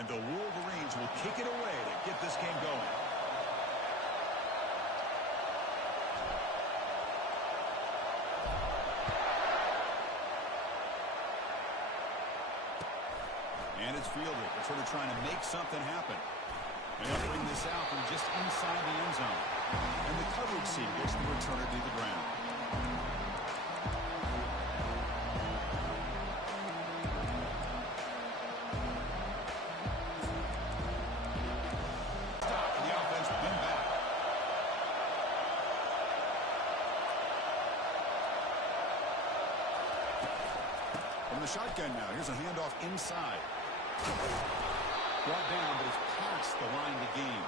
And the Wolverines will kick it away to get this game going. And it's fielded. It's sort of trying to make something happen. And they'll bring this out from just inside the end zone. And the coverage seam gets the returner to the ground. Stop for the offense. Win back. From the shotgun now. Here's a handoff inside. Brought down, but it's past the line to gain.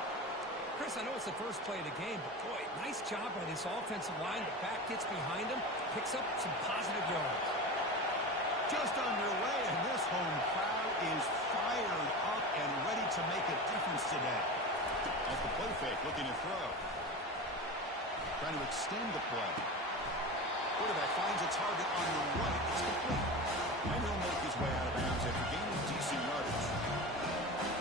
Chris, I know it's the first play of the game, but boy, nice job by this offensive line. The back gets behind him, picks up some positive yards. Just underway, and this home crowd is fired up and ready to make a difference today. Off the play fake, looking to throw. Trying to extend the play. Quarterback finds a target on the right. It's complete. And he'll make his way out of bounds after gaining decent yardage.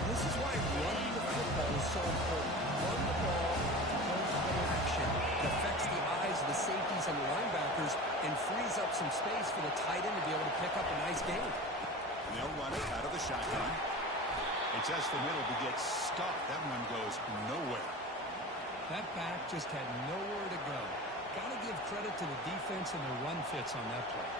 This is why running the football is so important. Run the ball, play action. It affects the eyes of the safeties and the linebackers and frees up some space for the tight end to be able to pick up a nice gain. And they'll run it out of the shotgun. It's just the middle to get stuck. That one goes nowhere. That back just had nowhere to go. Got to give credit to the defense and their run fits on that play.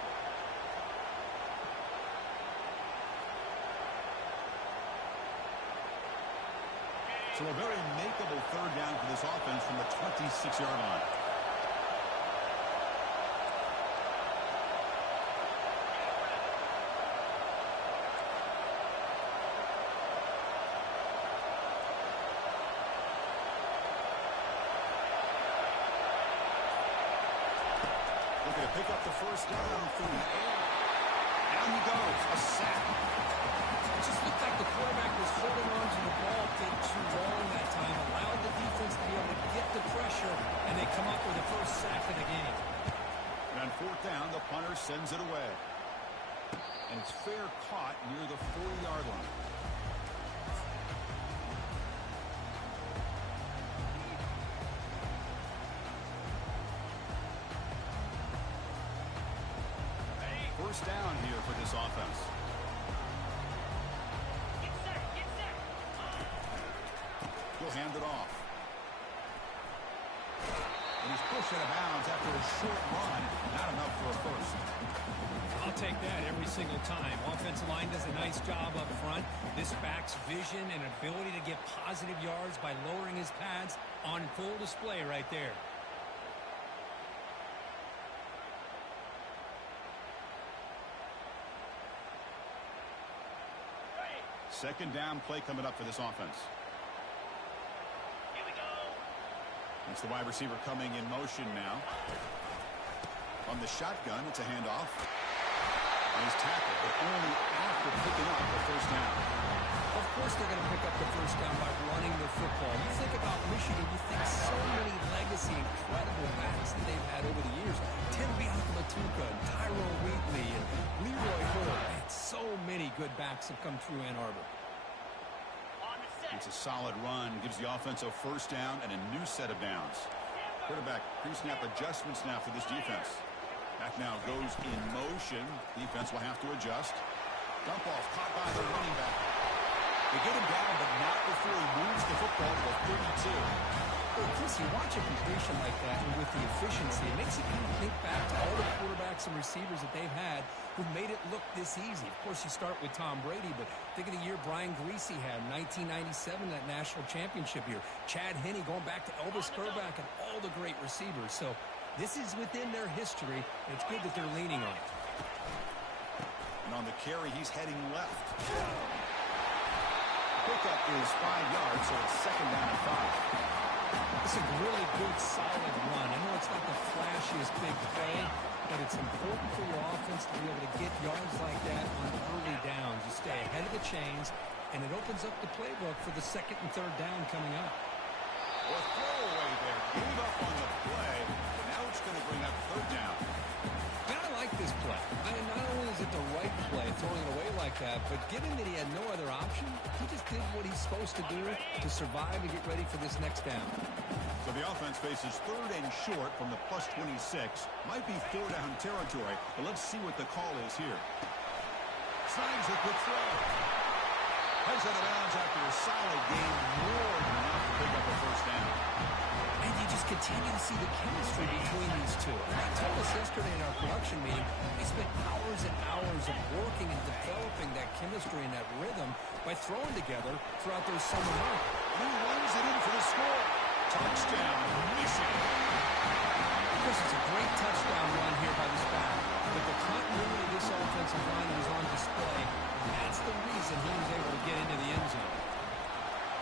So a very makeable third down for this offense from the 26-yard line. Looking to pick up the first down through the air. Down he goes. A sack. It just looked like the quarterback was holding on to the ball a bit too long that time, allowed the defense to be able to get the pressure, and they come up with the first sack of the game. And on fourth down, the punter sends it away. And it's fair caught near the 40-yard line. First down here for this offense. He'll hand it off. And he's pushed out of bounds after a short run. Not enough for a first. I'll take that every single time. Offensive line does a nice job up front. This back's vision and ability to get positive yards by lowering his pads on full display right there. Second down play coming up for this offense. Here we go. It's the wide receiver coming in motion now. On the shotgun, it's a handoff. And he's tackled, but only after picking up the first down. Of course they're going to pick up the first down by running the football. You think about Michigan, you think so many legacy, incredible backs that they've had over the years. Tim Biakamatukah, Tyrone Wheatley, and Leroy Hoare. Man, so many good backs have come through Ann Arbor. It's a solid run, gives the offense a first down and a new set of downs. Quarterback pre-snap adjustments now for this defense. Back now goes in motion. Defense will have to adjust. Dump off caught by the running back. They get him down, but not before he moves the football to the 32. Well, Chris, you watch a completion like that, and with the efficiency, it makes you kind of think back to all the quarterbacks and receivers that they've had who made it look this easy. Of course, you start with Tom Brady, but think of the year Brian Greasy had, 1997, that national championship year. Chad Henne going back to Elvis Kerback and all the great receivers. So this is within their history. It's good that they're leaning on it. And on the carry, he's heading left. Pickup is 5 yards, so it's second down and 5. It's a really good, solid run. I know it's not the flashiest big play, but it's important for your offense to be able to get yards like that on early downs. You stay ahead of the chains, and it opens up the playbook for the second and third down coming up. Or throwaway there. Gave up on the play, but now it's going to bring up third down. And I like this play. I mean, not only is it the right play, throwing it away like that, but given that he had no other option, he just did what he's supposed to do to survive and get ready for this next down. So the offense faces third and short from the plus 26. Might be four down territory, but let's see what the call is here. Snags a quick throw. Heads out of bounds after a solid game, more than enough to pick up a first down. And you just continue to see the chemistry between these two. And they told us yesterday in our production meeting, they spent hours and hours of working and developing that chemistry and that rhythm by throwing together throughout their summer month. And he runs it in for the score. Touchdown, Michigan. Of course, it's a great touchdown run here by this back. But the continuity of this offensive line was on display. And that's the reason he was able to get into the end zone.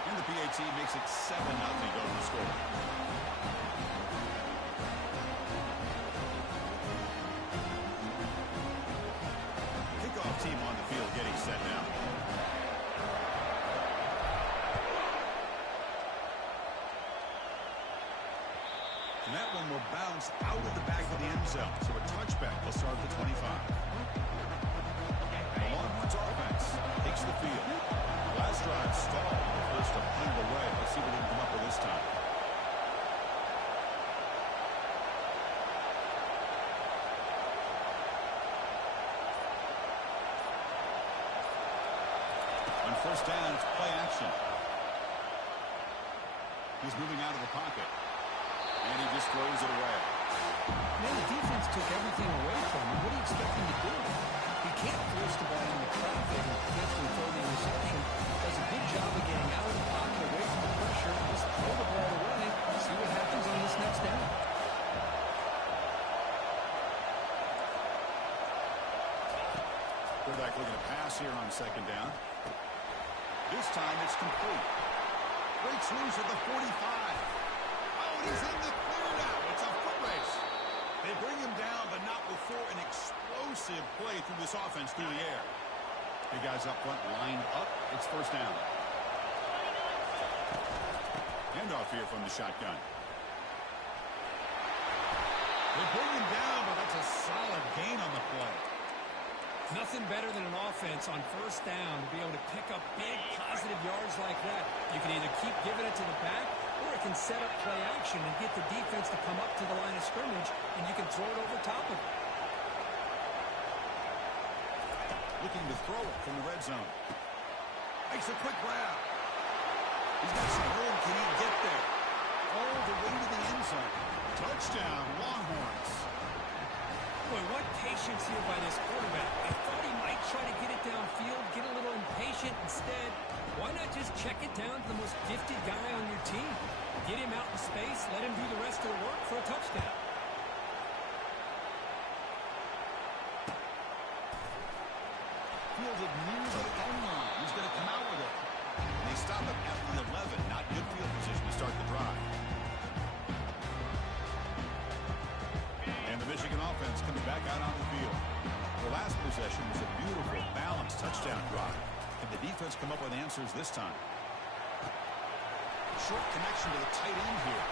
And the PAT makes it 7-0 over the score. Kickoff team on the field getting set now. And that one will bounce out of the back of the end zone. So a touchback will start at the 25. The Longhorns offense takes the field. Last drive stalled. First to punt it away. Let's see what they can come up with this time. On first down, it's play action. He's moving out of the pocket. And he just throws it away. Man, the defense took everything away from him. What do you expect him to do? He can't force the ball into traffic and potentially throw the interception. Does a good job of getting out of the pocket, away from the pressure, and just throw the ball away. See what happens on this next down. Quarterback looking to pass here on second down. This time it's complete. Breaks loose at the 45. Oh, he's in the clear now. It's a foot race. They bring him down, but not before an explosive play through this offense through the air. The guys up front lined up. It's first down. Handoff here from the shotgun. They bring him down, but that's a solid gain on the play. Nothing better than an offense on first down to be able to pick up big positive yards like that. You can either keep giving it to the back, or it can set up play action and get the defense to come up to the line of scrimmage, and you can throw it over top of it. Looking to throw it from the red zone. Makes a quick grab. He's got some room. Can he get there? All the way to the end zone. Touchdown, Longhorns. Boy, what patience here by this quarterback. I thought he might try to get it downfield, get a little impatient. Instead, why not just check it down to the most gifted guy on your team? Get him out in space, let him do the rest of the work for a touchdown. Fielded near the end line. He's going to come out with it. And they stop him at the 11. Not good field position to start the drive. And the Michigan offense comes back out on the field. The last possession was a beautiful, balanced touchdown drive. Can the defense come up with answers this time? Short connection to the tight end here.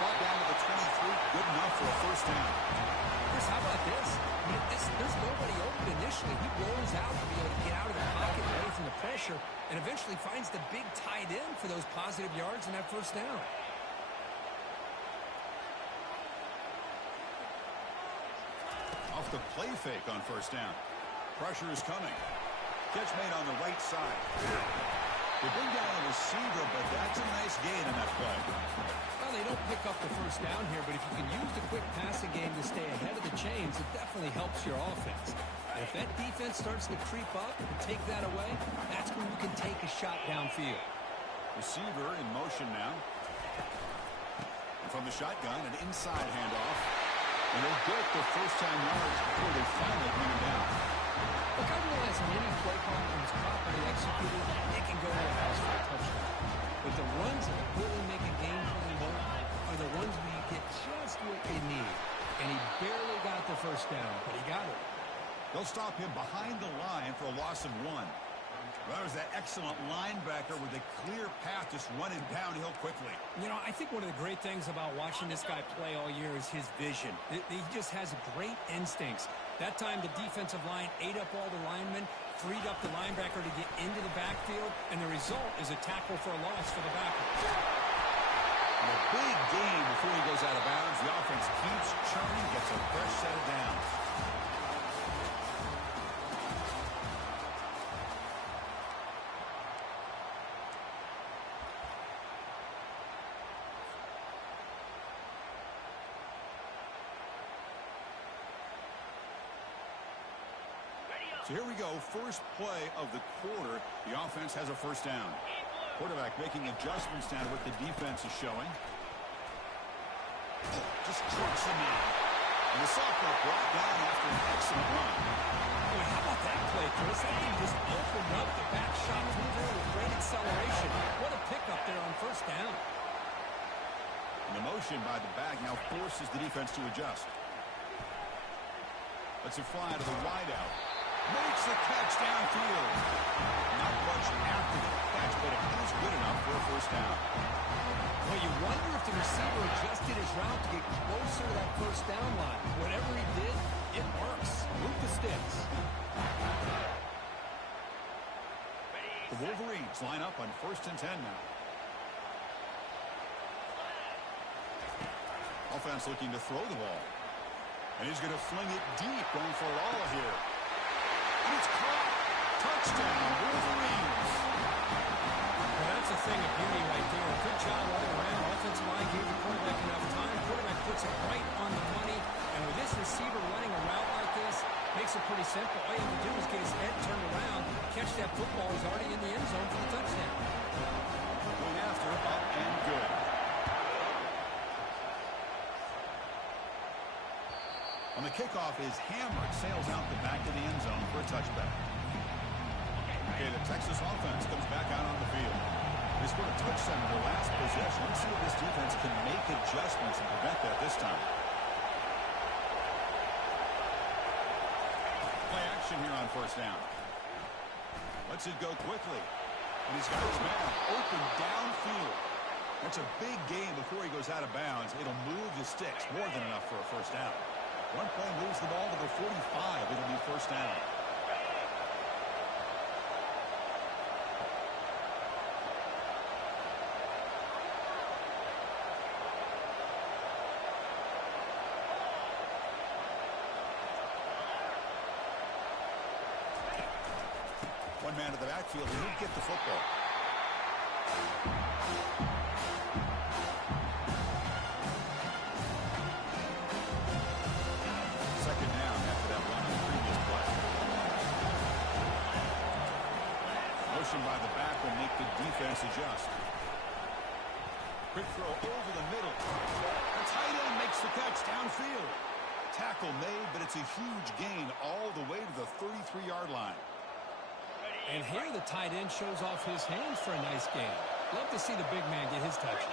Brought down to the 23. Good enough for a first down. Chris, how about this? I mean, there's nobody open initially. He rolls out to be able to get out of the pocket away from the pressure and eventually finds the big tight end for those positive yards in that first down. Off the play fake on first down. Pressure is coming. Catch made on the right side. They bring down a receiver, but that's a nice gain in that play. Well, they don't pick up the first down here, but if you can use the quick passing game to stay ahead of the chains, it definitely helps your offense. And if that defense starts to creep up and take that away, that's when you can take a shot downfield. Receiver in motion now. And from the shotgun, an inside handoff. And they get the first-time yards before they finally bring him down. Look, I realize when any play call is properly executed, it can go to the house for a touchdown. But the runs that really make a game plan work are the ones where you get just what they need. And he barely got the first down, but he got it. They'll stop him behind the line for a loss of 1. Well, there's that excellent linebacker with a clear path just running downhill quickly. You know, I think one of the great things about watching this guy play all year is his vision. He just has great instincts. That time, the defensive line ate up all the linemen, freed up the linebacker to get into the backfield, and the result is a tackle for a loss for the backer. A big gain before he goes out of bounds. The offense keeps churning, gets a fresh set of downs. So here we go, first play of the quarter. The offense has a first down. Quarterback making adjustments now to what the defense is showing. Just trucks him in. And the sophomore brought down after an excellent run. Boy, how about that play, Chris? That thing just opened up the back shot through there with great acceleration. What a pickup there on first down. And the motion by the back now forces the defense to adjust. Lets it fly to the wideout. Makes the catch downfield. Not much after the catch, but it is good enough for a first down. Well, you wonder if the receiver adjusted his route to get closer to that first down line. Whatever he did, it works. Move the sticks. The Wolverines line up on 1st and 10 now. Offense looking to throw the ball. And he's going to fling it deep, going for it all here. And it's caught. Touchdown, Wolverines. Well, that's a thing of beauty right there. Good job all around. Offensive line gave the quarterback enough time. Quarterback puts it right on the money. And with this receiver running a route like this, makes it pretty simple. All you have to do is get his head turned around, catch that football. He's already in the end zone for the touchdown. Going after, up and good. On the kickoff is hammered, sails out the back of the end zone for a touchback. Okay, the Texas offense comes back out on the field. They scored a touchdown in their last possession. Let's see if this defense can make adjustments and prevent that this time. Play action here on first down. Lets it go quickly. And he's got his man open downfield. That's a big gain before he goes out of bounds. It'll move the sticks, more than enough for a first down. One play moves the ball to the 45. It'll be first down. One man to the backfield, and he'll get the football. Second down after that run on the previous play. Motion by the back will make the defense adjust. Quick throw over the middle. The tight end makes the catch downfield. Tackle made, but it's a huge gain all the way to the 33-yard line. And here the tight end shows off his hands for a nice game. Love to see the big man get his touches.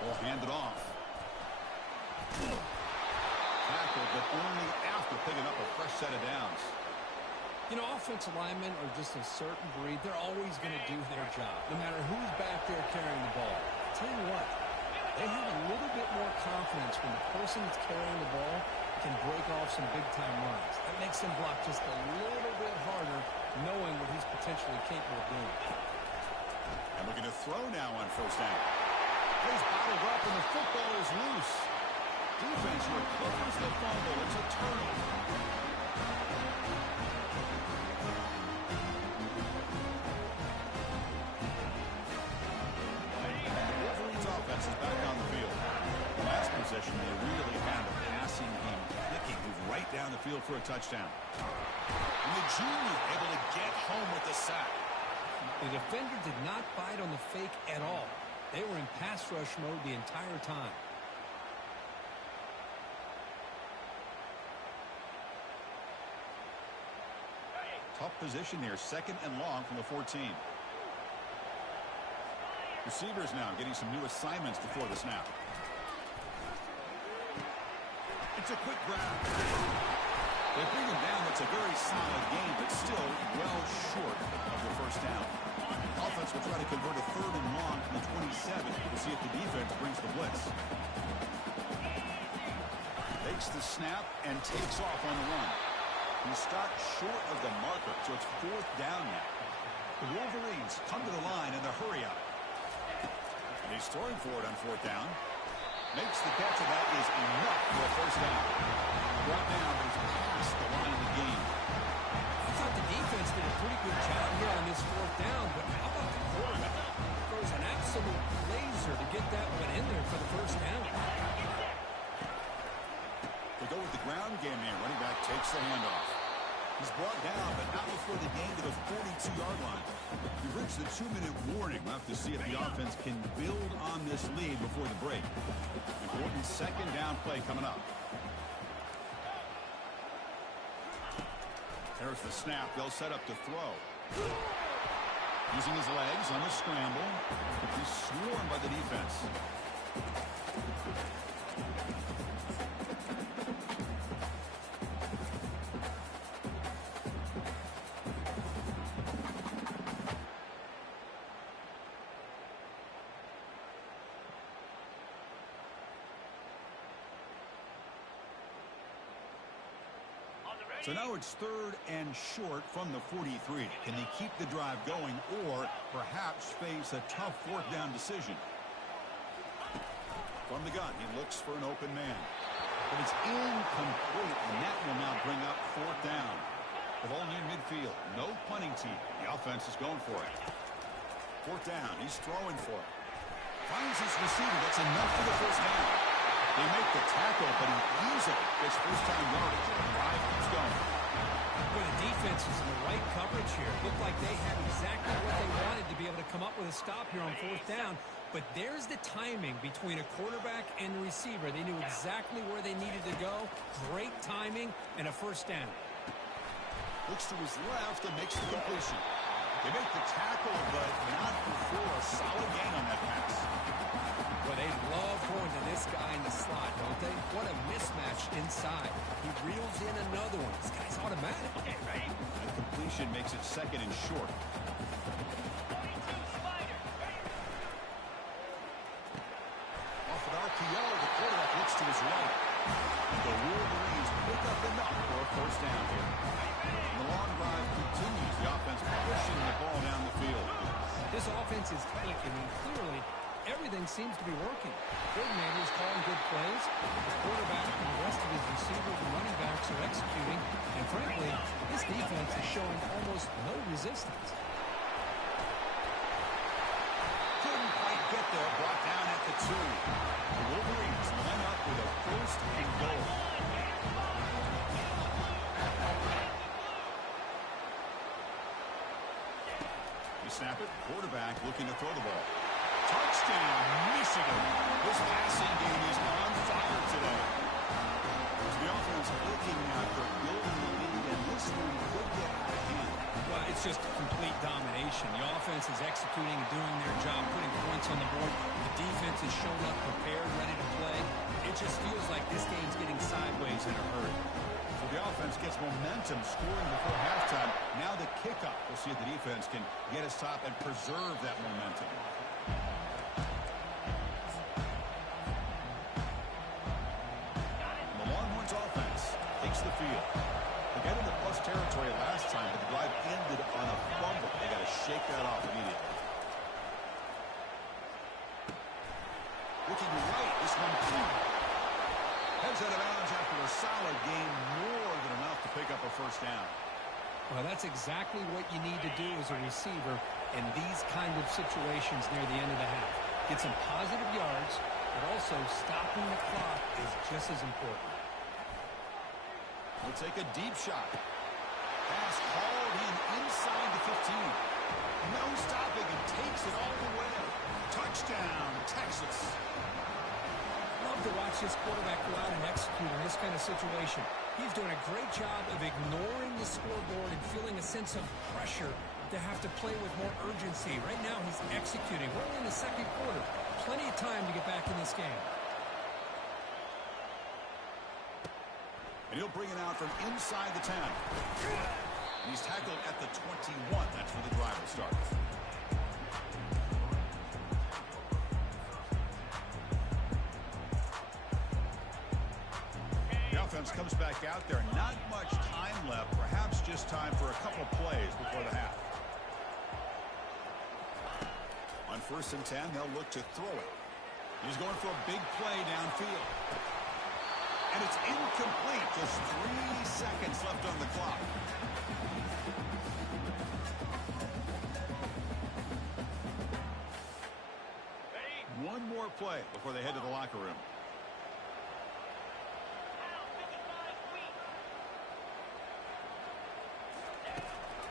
Ball handed off. Tackled, but only after picking up a fresh set of downs. You know, offensive linemen are just a certain breed. They're always going to do their job, no matter who's back there carrying the ball. I'll tell you what, they have a little bit more confidence when the person that's carrying the ball can break off some big-time runs. That makes him block just a little bit harder, knowing what he's potentially capable of doing. And looking to throw now on first down. Plays bottled up, and the football is loose. Defense recovers the fumble. It's a turnover. Wolverines offense is back on the field. The last possession, they really had the passing game clicking, move right down the field for a touchdown. And the junior able to get home with the sack. The defender did not bite on the fake at all. They were in pass rush mode the entire time. Tough position here, second and long from the 14. Receivers now getting some new assignments before the snap. It's a quick grab. They bring him down. It's a very solid game, but still well short of the first down. Offense will try to convert a 3rd and long from the 27 to see if the defense brings the blitz. Takes the snap and takes off on the run. He stopped short of the marker, so it's 4th down now. The Wolverines come to the line in the hurry up. And he's throwing for it on 4th down. Makes the catch, and that is enough for a first down. Brought down, but he's past the line of the game. I thought the defense did a pretty good job here on this 4th down, but how about the quarterback? Throws an absolute laser to get that one in there for the first down. They go with the ground game here. Running back takes the handoff. He's brought down, but not before the game to the 42-yard line. We've reached the 2-minute warning. We'll have to see if the offense can build on this lead before the break. Important 2nd down play coming up. There's the snap. They'll set up to throw. Using his legs on the scramble. He's swarmed by the defense. So now it's 3rd and short from the 43. Can they keep the drive going or perhaps face a tough 4th down decision? From the gun, he looks for an open man. But it's incomplete, and that will now bring up 4th down. The ball near midfield. No punting team. The offense is going for it. 4th down. He's throwing for it. Finds his receiver. That's enough for the first down. They make the tackle, but he easily gets first-down yardage, and the drive keeps going. Well, the defense is in the right coverage here. Looked like they had exactly what they wanted to be able to come up with a stop here on 4th down. But there's the timing between a quarterback and the receiver. They knew exactly where they needed to go. Great timing and a first down. Looks to his left and makes the completion. They make the tackle, but not before a solid gain on that pass. Well, they love going to this guy in the slot, don't they? What a mismatch inside. He reels in another one. This guy's automatic. Okay, right? The completion makes it 2nd and short. Off an RPO, the quarterback looks to his right. The Wolverines pick up enough for a first down here. And the long drive continues. The offense pushing the ball down the field. This offense is clicking, and clearly everything seems to be working. Coordinator is calling good plays. The quarterback and the rest of his receivers and running backs are executing. And frankly, this defense is showing almost no resistance. Couldn't quite get there. Brought down at the 2. The Wolverines line up with a 1st and goal. You snap it. Quarterback looking to throw the ball. Touchdown, Michigan. This passing game is on fire today. So the offense looking for building the lead, and this one could get out of hand. Well, it's just complete domination. The offense is executing and doing their job, putting points on the board. The defense is showing up prepared, ready to play. It just feels like this game's getting sideways in a hurry. So the offense gets momentum, scoring before halftime. Now the kickoff. We'll see if the defense can get a stop and preserve that momentum. The Longhorns offense takes the field. They got into plus territory last time, but the drive ended on a fumble. They got to shake that off immediately. Looking right, this one clean. Heads out of bounds after a solid game, more than enough to pick up a first down. Well, that's exactly what you need to do as a receiver in these kind of situations near the end of the half. Get some positive yards, but also stopping the clock is just as important. We'll take a deep shot. Pass hauled in inside the 15. No stopping and takes it all the way. Touchdown, Texas. Love to watch this quarterback go out and execute in this kind of situation. He's doing a great job of ignoring the scoreboard and feeling a sense of pressure to have to play with more urgency. Right now, he's executing. We're only in the 2nd quarter. Plenty of time to get back in this game. And he'll bring it out from inside the 10. And he's tackled at the 21. That's where the drive will start. The offense comes back out there. Not much time left. Perhaps just time for a couple plays before the half. On 1st and 10, they'll look to throw it. He's going for a big play downfield. And it's incomplete. Just 3 seconds left on the clock. One more play before they head to the locker room.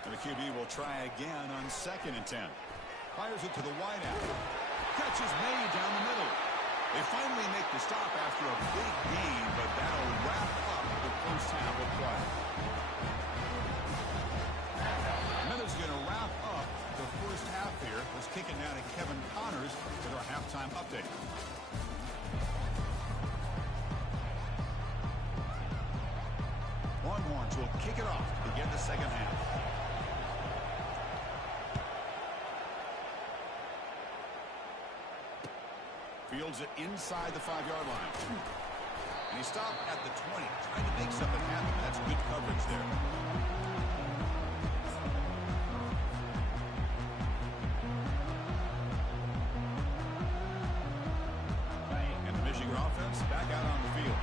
And the QB will try again on 2nd and 10. Fires it to the wideout. Catch is made down the middle. They finally make the stop after a big gain, but that'll wrap up the first half of play. And that is going to wrap up the first half here. Let's kick it now to Kevin Connors with our halftime update. Longhorns will kick it off to begin the second half. Fields it inside the 5-yard line. And he stopped at the 20, trying to make something happen. That's good coverage there. And the Michigan offense back out on the field.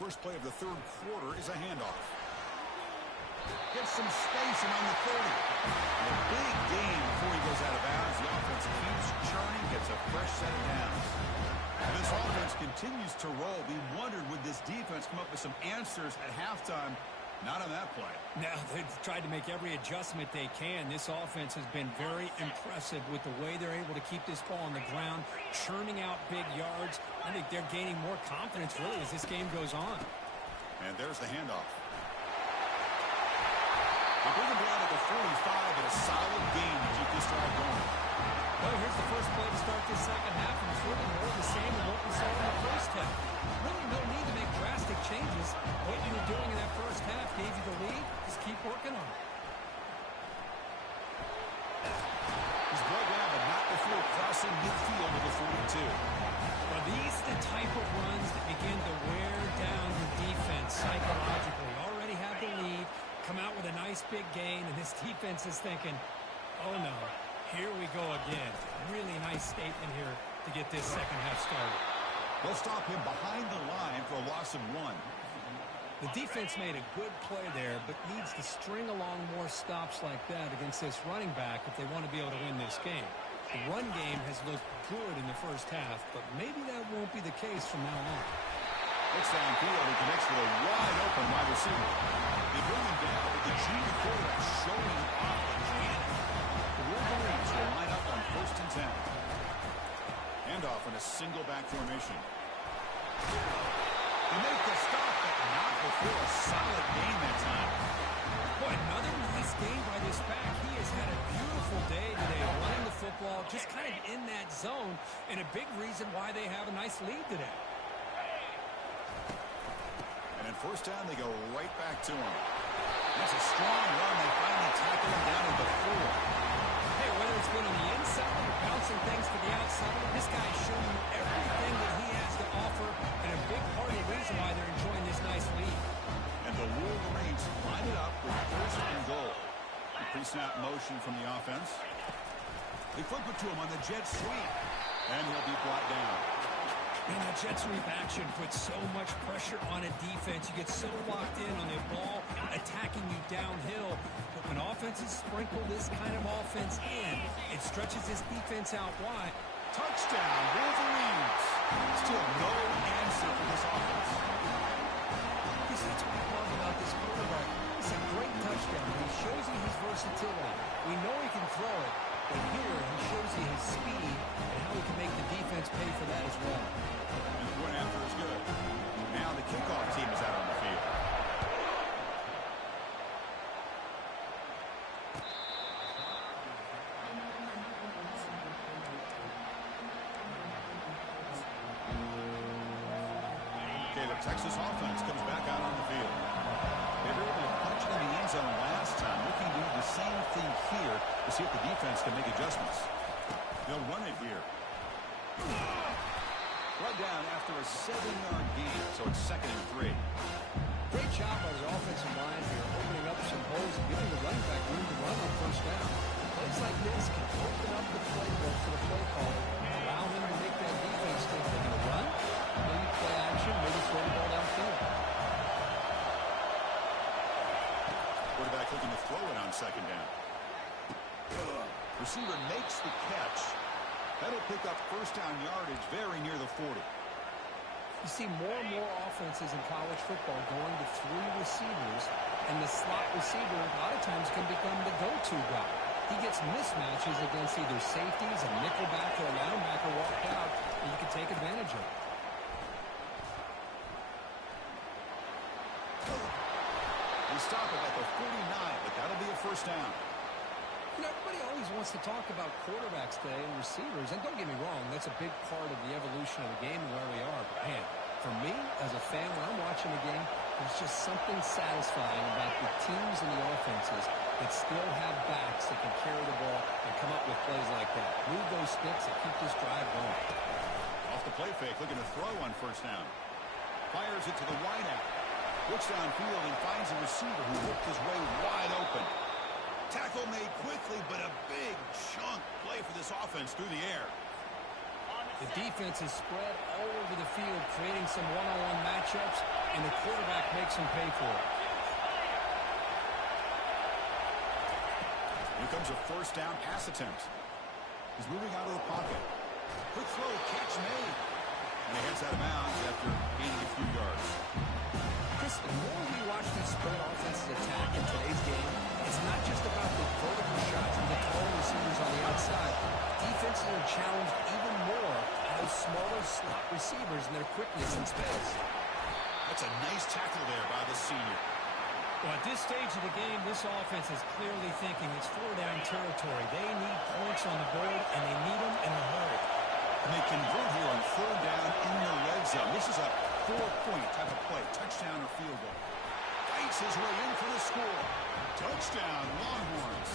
First play of the 3rd quarter is a handoff. Gets some space and on the 30. And a big gain before he goes out of bounds. The offense keeps churning, gets a fresh set of downs. And this offense continues to roll. We wondered, would this defense come up with some answers at halftime? Not on that play. Now, they've tried to make every adjustment they can. This offense has been very impressive with the way they're able to keep this ball on the ground, churning out big yards. I think they're gaining more confidence, really, as this game goes on. And there's the handoff. They bring him down at the 45, and a solid gain to keep this drive going. Well, here's the first play to start this second half, and it's really more of the same than what we saw in the first half. Really no need to make drastic changes. What you were doing in that first half gave you the lead. Just keep working on it. He's brought down, but not before crossing midfield to the 42. Well, these are the type of runs that begin to wear down your defense psychologically. Already have the lead. Come out with a nice big gain, and this defense is thinking, oh no, here we go again. Really nice statement here to get this second half started. They'll stop him behind the line for a loss of 1. The defense made a good play there, but needs to string along more stops like that against this running back if they want to be able to win this game. The run game has looked good in the first half, but maybe that won't be the case from now on. Looks downfield and connects with a wide-open wide receiver. They bring him down with the junior quarterback showing off the cannon. The Wolverines will line up on 1st and 10. Handoff in a single back formation. They make the stop, but not before a solid gain that time. Boy, another nice game by this back. He has had a beautiful day today running the football, just kind of in that zone, and a big reason why they have a nice lead today. And in 1st down, they go right back to him. That's a strong run. They finally tackle him down at the 4. Hey, whether it's been on the inside or bouncing things to the outside, this guy is showing you everything that he has to offer, and a big part of the reason why they're enjoying this nice lead. And the Wolverines line it up with 1st and goal. Pre-snap motion from the offense. They flip it to him on the jet sweep, and he'll be brought down. And the jet sweep action puts so much pressure on a defense. You get so locked in on the ball attacking you downhill. But when offenses sprinkle this kind of offense in, it stretches this defense out wide. Touchdown, Wolverines. Still no answer for this offense. That's what I love about this quarterback. It's a great touchdown. He shows you his versatility. We know he can throw it, but here he shows you his speed and how he can make the defense pay for that as well. And the point after is good. Now the kickoff team is out on the field. Texas offense comes back out on the field. They were able to punch it in the end zone last time. Looking to do the same thing here to see if the defense can make adjustments. They'll run it here. Brought down after a 7-yard gain, so it's 2nd and 3. Great job by the offensive line here, opening up some holes and giving the running back room to run on first down. Plays like this can open up the playbook for the play caller, allow him to make that defense think they're going to run, maybe play action, maybe throw the ball downfield. Quarterback looking to throw it on 2nd down. Receiver makes the catch. That'll pick up first down yardage very near the 40. You see more and more offenses in college football going to 3 receivers, and the slot receiver a lot of times can become the go-to guy. He gets mismatches against either safeties, a nickelback, or a linebacker walked out, and you can take advantage of it. They stop it at the 49, but that'll be a first down. You know, everybody always wants to talk about quarterbacks today and receivers, and don't get me wrong, that's a big part of the evolution of the game and where we are. But, man, for me, as a fan, when I'm watching the game, there's just something satisfying about the teams and the offenses that still have backs that can carry the ball and come up with plays like that. Move those sticks and keep this drive going. Off the play fake, looking to throw on first down. Fires it to the wideout. Looks downfield and finds a receiver who looked his way wide open. Tackle made quickly, but a big chunk play for this offense through the air. The defense is spread all over the field, creating some one-on-one matchups, and the quarterback makes them pay for it. Here comes a first down pass attempt. He's moving out of the pocket. Quick throw, catch made. And he heads out of bounds after gaining a few yards. Chris, the more we watch these spread offenses attack in today's game, it's not just about the vertical shots and the tall receivers on the outside. Defenses are challenged even more by those smaller slot receivers and their quickness in space. That's a nice tackle there by the senior. Well, at this stage of the game, this offense is clearly thinking it's 4-down territory. They need points on the board, and they need them in a hurry. And they convert here on 3rd down in the red zone. This is a 4-point type of play, touchdown or field goal. Fights his way in for the score. Touchdown, Longhorns.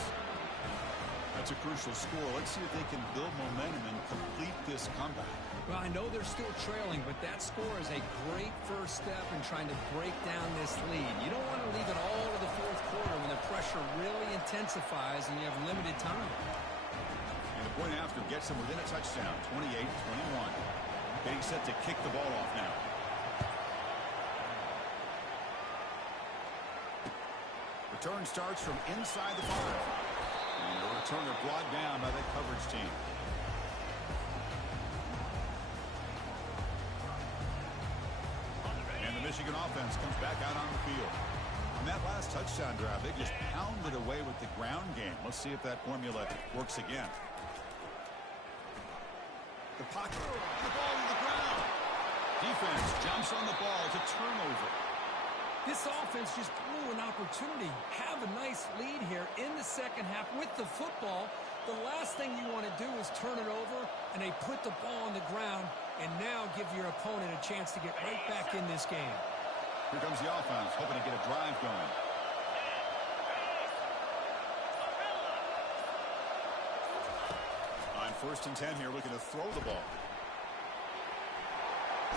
That's a crucial score. Let's see if they can build momentum and complete this comeback. Well, I know they're still trailing, but that score is a great first step in trying to break down this lead. You don't want to leave it all to the 4th quarter when the pressure really intensifies and you have limited time. And the point after gets them within a touchdown, 28-21. Getting set to kick the ball off now. Return starts from inside the 5. And the returner brought down by the coverage team. And the Michigan offense comes back out on the field. On that last touchdown drive, they just pounded away with the ground game. Let's see if that formula works again. The pocket, and the ball to the ground. Defense jumps on the ball to turnover. This offense just blew an opportunity. Have a nice lead here in the second half with the football. The last thing you want to do is turn it over, and they put the ball on the ground and now give your opponent a chance to get right back in this game. Here comes the offense, hoping to get a drive going. On 1st and 10 here, looking to throw the ball.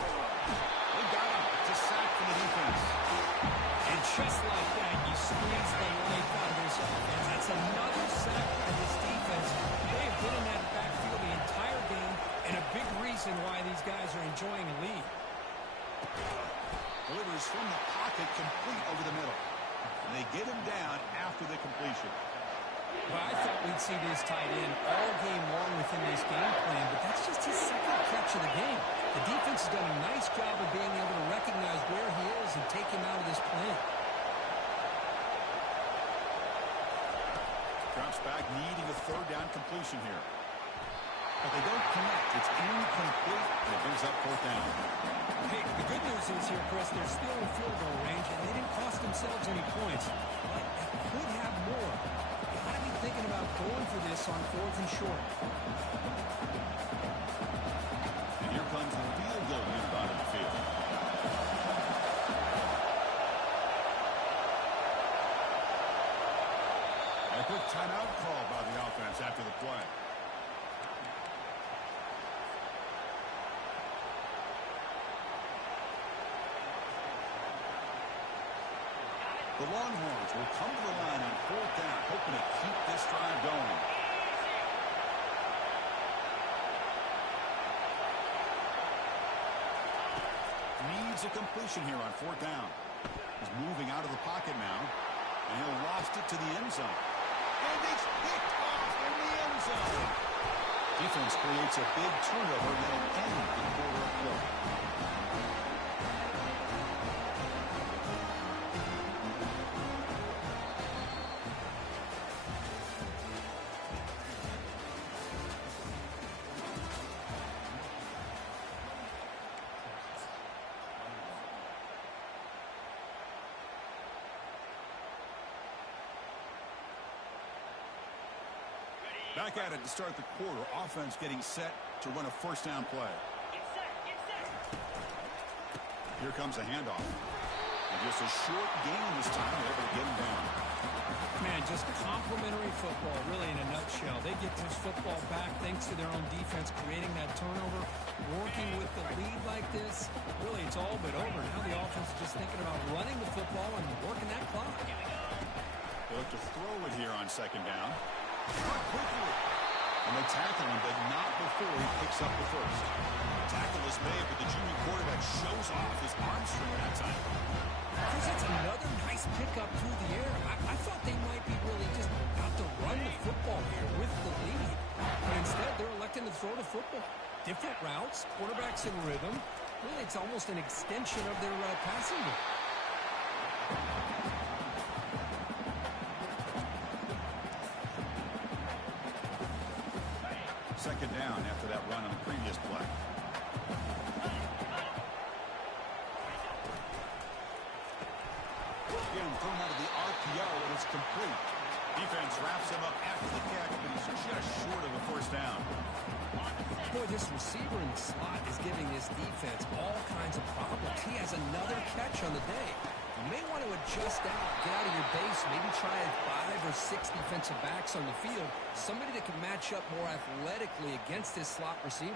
They got him. It's a sack for the defense. And just like that, you squeeze the life out of this offense. That's another sack by this defense. They have been in that backfield the entire game, and a big reason why these guys are enjoying a lead. Delivers from the pocket, complete over the middle. And they get him down after the completion. Well, I thought we'd see this tight end all game long within this game plan, but that's just his second catch of the game. The defense has done a nice job of being able to recognize where he is and take him out of this plan. Drops back, needing a 3rd down completion here. But they don't connect. It's incomplete, and it brings up 4th down. Hey, the good news is here, Chris, they're still in field goal range, and they didn't cost themselves any points. But they could have more. You got to be thinking about going for this on 4th and short. And here comes the field goal unit onto the field. timeout called by the offense after the play. The Longhorns will come to the line on 4th down, hoping to keep this drive going. Needs a completion here on 4th down. He's moving out of the pocket now, and he'll lost it to the end zone. And it's picked off in the end zone. Defense creates a big turnover that'll end the quarter of play. Back at it to start the quarter. Offense getting set to run a first down play. Get set. Here comes a handoff. And just a short gain this time. They're able to get him down. Man, just complimentary football, really, in a nutshell. They get this football back thanks to their own defense, creating that turnover, working with the lead like this. Really, it's all but over. Now the offense is just thinking about running the football and working that clock. They look to throw it here on 2nd down. Quickly. And they tackle him, but not before he picks up the first. Tackle is made, but the junior quarterback shows off his arm strength that time. Chris, that's another nice pickup through the air. I thought they might be really just out to run the football here with the lead. But instead, they're electing to throw the football. Different routes, quarterbacks in rhythm. Really, it's almost an extension of their passing game. 2nd down after that run on the previous play. Again, thrown out of the RPO, and it's complete. Defense wraps him up after the catch, but he's just short of a first down. Boy, this receiver in the slot is giving this defense all kinds of problems. He has another catch on the day. You may want to adjust out, get out of your base, maybe try 5 or 6 defensive backs on the field, somebody that can match up more athletically against this slot receiver.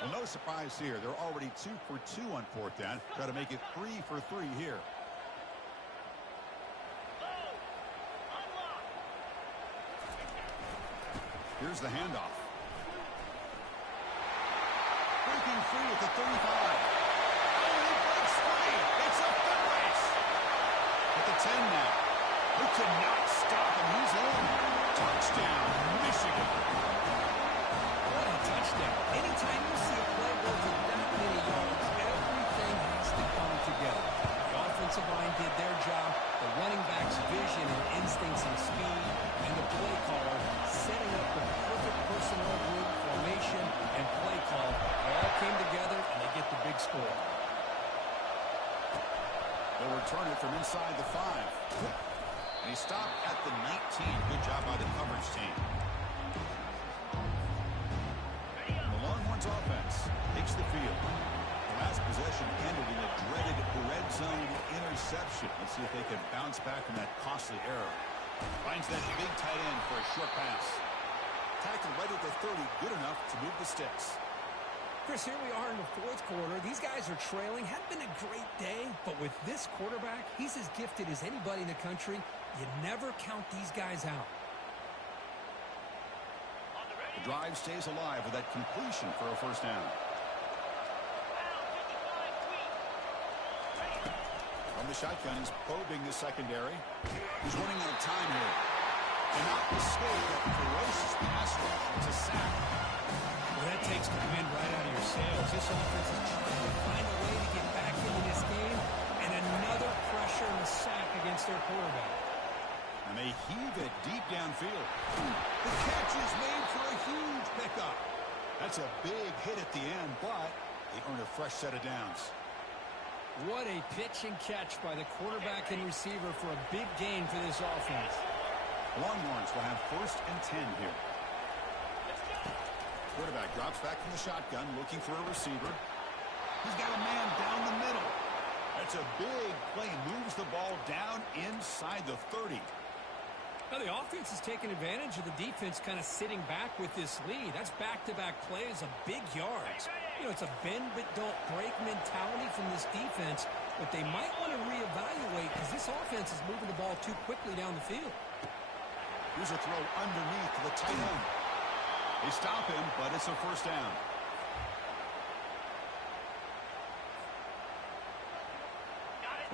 Well, no surprise here. They're already 2 for 2 on 4th down. Try to make it 3 for 3 here. Here's the handoff. Breaking free at the 35. Oh, he breaks free. It's a foot race. At the 10 now. Who cannot stop him? He's in. Touchdown, Michigan. What a touchdown. Anytime you see a play go for that many yards, everything has to come together. The offensive line did their job. The running back's vision and instincts and speed, and the play caller setting up the perfect personnel group, formation, and play call all came together, and they get the big score. They'll return it from inside the 5. And he stopped at the 19. Good job by the coverage team. The Longhorns offense takes the field. The last possession ended in a dreaded red zone interception. Let's see if they can bounce back from that costly error. Finds that big tight end for a short pass. Tackled right at the 30, good enough to move the sticks. Chris, here we are in the 4th quarter. These guys are trailing. Hadn't been a great day, but with this quarterback, he's as gifted as anybody in the country. You never count these guys out. The drive stays alive with that completion for a first down. From the shotgun, he's probing the secondary. He's running out of time here. Cannot escape that ferocious pass rush. It's a sack. Well, that takes the wind right out of your sails. This offense is trying to find a way to get back into this game, and another pressure and a sack against their quarterback. And they heave it deep downfield. The catch is made for a huge pickup. That's a big hit at the end, but they earn a fresh set of downs. What a pitch and catch by the quarterback and receiver for a big gain for this offense. Longhorns will have 1st and 10 here. Quarterback drops back from the shotgun, looking for a receiver. He's got a man down the middle. That's a big play. Moves the ball down inside the 30. Now the offense is taking advantage of the defense kind of sitting back with this lead. That's back-to-back plays of big yards. You know, it's a bend-but-don't-break mentality from this defense, but they might want to reevaluate because this offense is moving the ball too quickly down the field. Here's a throw underneath to the tight end. They stop him, but it's a first down.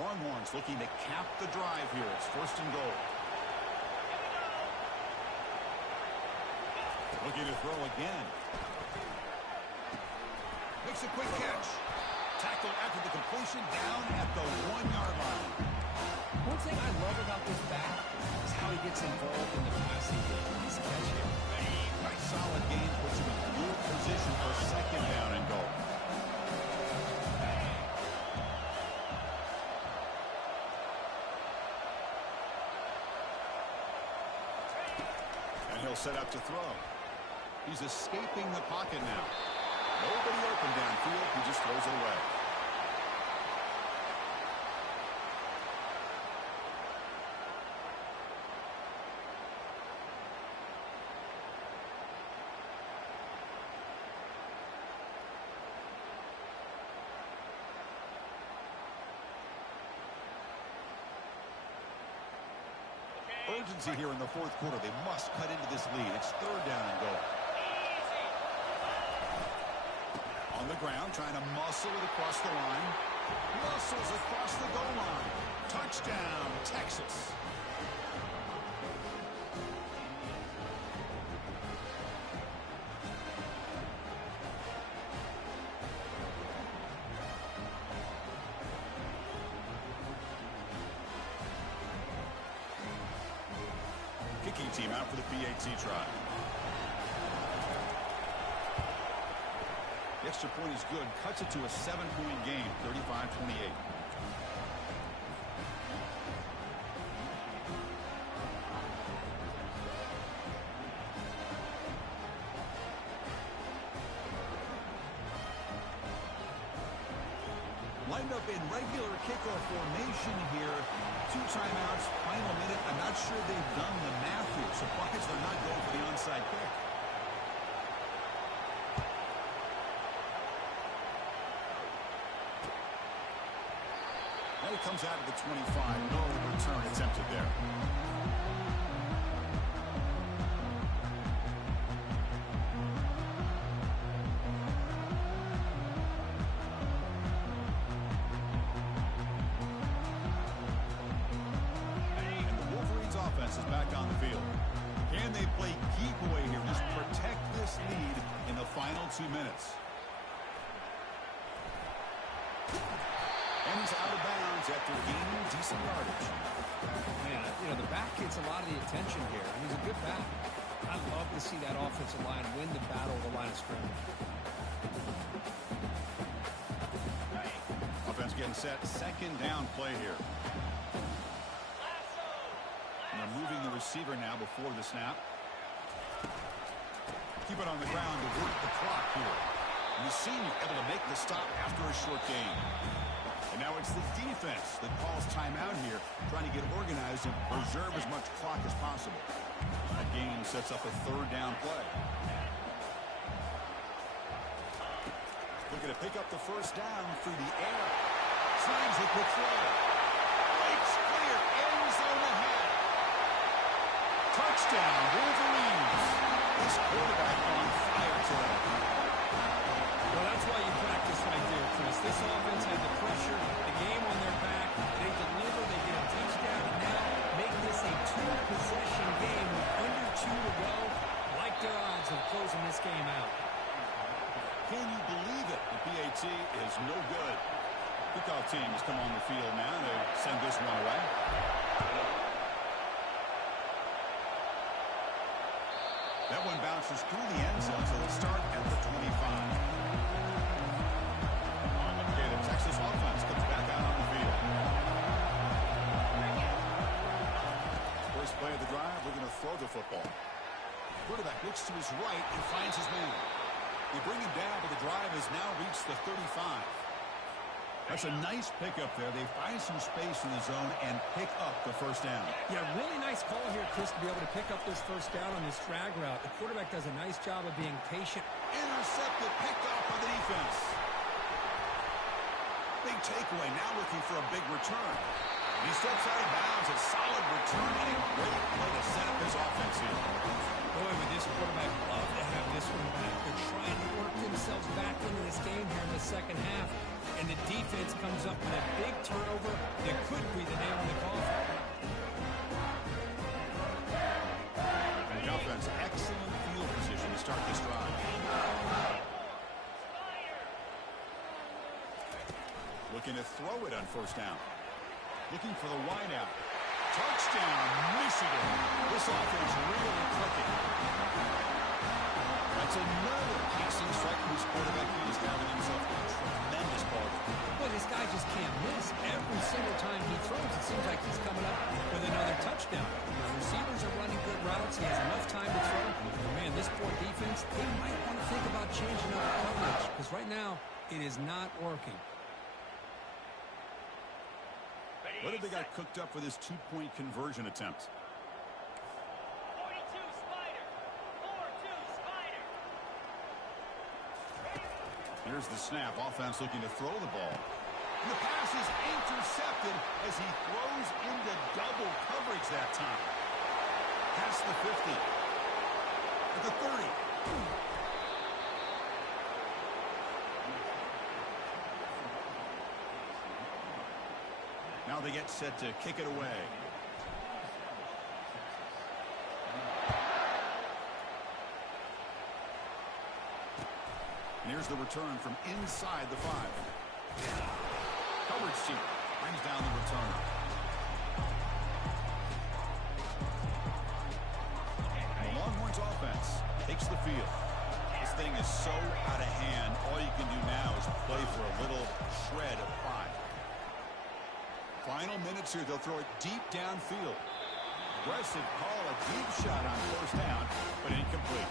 Longhorns looking to cap the drive here. It's first and goal. Looking to throw again. Makes a quick catch. Tackle after the completion down at the 1-yard line. One thing I love about this back is how he gets involved in the passing game. His catch here. Nice solid game puts him in good position for second down and goal. And he'll set up to throw. He's escaping the pocket now. Nobody open downfield. He just throws it away. Urgency here in the fourth quarter. They must cut into this lead. It's third down and goal. On the ground, trying to muscle it across the line. Muscles across the goal line. Touchdown, Texas. Kicking team out for the PAT try. The extra point is good. Cuts it to a 7-point game, 35-28. Lined up in regular kickoff formation here. 2 timeouts, final minute. I'm not sure they've done the math here. So Buckets, they're not going for the onside kick. Now he comes out of the 25. No return attempted there. Is back on the field. Can they play keep away here? Just protect this lead in the final 2 minutes. And he's out of bounds after gaining decent yardage. Man, you know, the back gets a lot of the attention here. He's a good back. I love to see that offensive line win the battle of the line of scrimmage. Offense getting set. Second down play here. They're moving the receiver now before the snap. Keep it on the ground to work the clock here. And the senior able to make the stop after a short gain. And now it's the defense that calls timeout here, trying to get organized and preserve as much clock as possible. That gain sets up a third down play. Looking to pick up the first down through the air. Slides the quick throw. Breaks clear. End zone ahead. Touchdown, Wolverines. This quarterback on fire today. Well, that's why you practice right there, Chris. This offense had the pressure, the game on their back. They deliver, they get a touchdown, and now make this a 2-possession game with under 2 to go. Like their odds of closing this game out. Can you believe it? The PAT is no good. Kickoff team has come on the field now to send this one away. That one bounces through the end zone, so they'll start at the 25. Okay, the Texas offense comes back out on the field. First play of the drive, we're going to throw the football. Quarterback looks to his right and finds his man. They bring him down, but the drive has now reached the 35. That's a nice pickup there. They find some space in the zone and pick up the first down. Yeah, really nice call here, Chris, to be able to pick up this first down on this drag route. The quarterback does a nice job of being patient. Intercepted, picked off by the defense. Big takeaway, now looking for a big return. He steps out of bounds, a solid return, and a great play to set up his offense here. Boy, would this quarterback love to have this one back. They're trying to work themselves back into this game here in the second half, and the defense comes up with a big turnover that could be the nail in the coffin. And the offense, excellent field position to start this drive. Looking to throw it on first down. Looking for the wideout. Touchdown, Michigan. This offense really clicking. That's another passing strike from his quarterback. He is having himself a tremendous ball. Well, this guy just can't miss. Every single time he throws, it seems like he's coming up with another touchdown. The receivers are running good routes. He has enough time to throw. But man, this poor defense, they might want to think about changing up coverage, because right now it is not working. What have they got cooked up for this two-point conversion attempt? 42 Spider. 4-2 Spider. Here's the snap. Offense looking to throw the ball. And the pass is intercepted as he throws into double coverage that time. Past the 50. At the 30. Now they get set to kick it away. And here's the return from inside the 5. Coverage team brings down the return. The Longhorns offense takes the field. This thing is so out of hand. All you can do now is play for a little shred of pride. Final minutes here. They'll throw it deep downfield. Aggressive call, a deep shot on first down, but incomplete.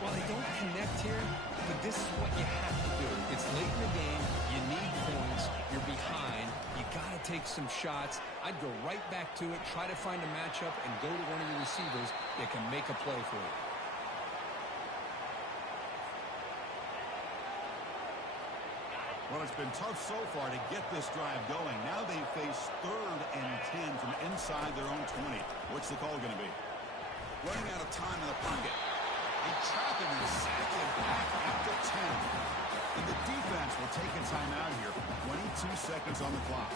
Well, they don't connect here, but this is what you have to do. It's late in the game. You need points. You're behind. You got to take some shots. I'd go right back to it, try to find a matchup, and go to one of your receivers that can make a play for you. Well, it's been tough so far to get this drive going. Now they face 3rd and 10 from inside their own 20. What's the call going to be? Running out of time in the pocket. They trap him and sack him back at the 10. And the defense will take a timeout here. 22 seconds on the clock.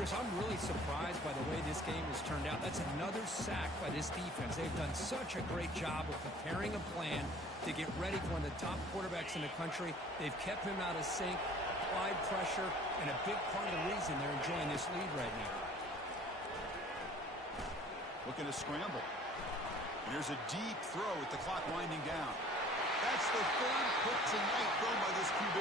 Chris, I'm really surprised by the way this game has turned out. That's another sack by this defense. They've done such a great job of preparing a plan to get ready for one of the top quarterbacks in the country. They've kept him out of sync, applied pressure, and a big part of the reason they're enjoying this lead right now. Looking to scramble. And here's a deep throw with the clock winding down. That's the 3rd pick tonight thrown by this QB.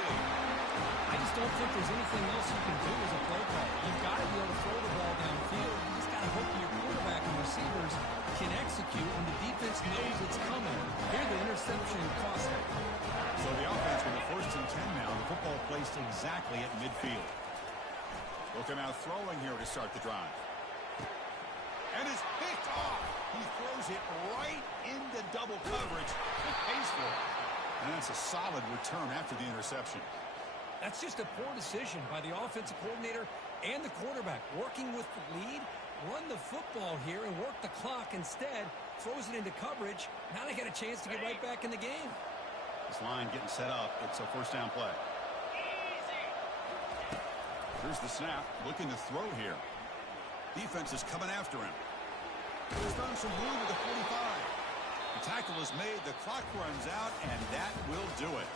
I just don't think there's anything else you can do as a play caller. You've got to be able to throw the ball downfield. You just got to hope that your quarterback and receivers can execute when the defense knows it's coming. Here, the interception cost them. So the offense with the 1st and 10 now. The football placed exactly at midfield. Looking out throwing here to start the drive. And it's picked off. He throws it right into double coverage and pays for it. And that's a solid return after the interception. That's just a poor decision by the offensive coordinator and the quarterback. Working with the lead, run the football here and work the clock instead. Throws it into coverage. Now they got a chance to get right back in the game. This line getting set up. It's a first down play. Here's the snap. Looking to throw here. Defense is coming after him. He's found some room at the 45. The tackle is made. The clock runs out, and that will do it.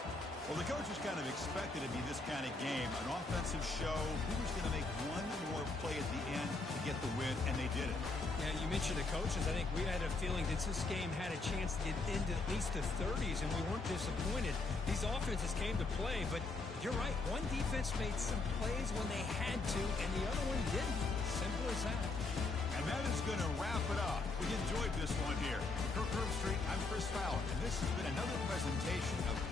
Well, the coaches kind of expected it to be this kind of game, an offensive show. Who was going to make one more play at the end to get the win, and they did it. Yeah, you mentioned the coaches. I think we had a feeling that this game had a chance to get into at least the 30s, and we weren't disappointed. These offenses came to play, but you're right. One defense made some plays when they had to, and the other one didn't. Simple as that. And that is going to wrap it up. We enjoyed this one here. Kirk Herbstreit, I'm Chris Fowler, and this This has been another presentation of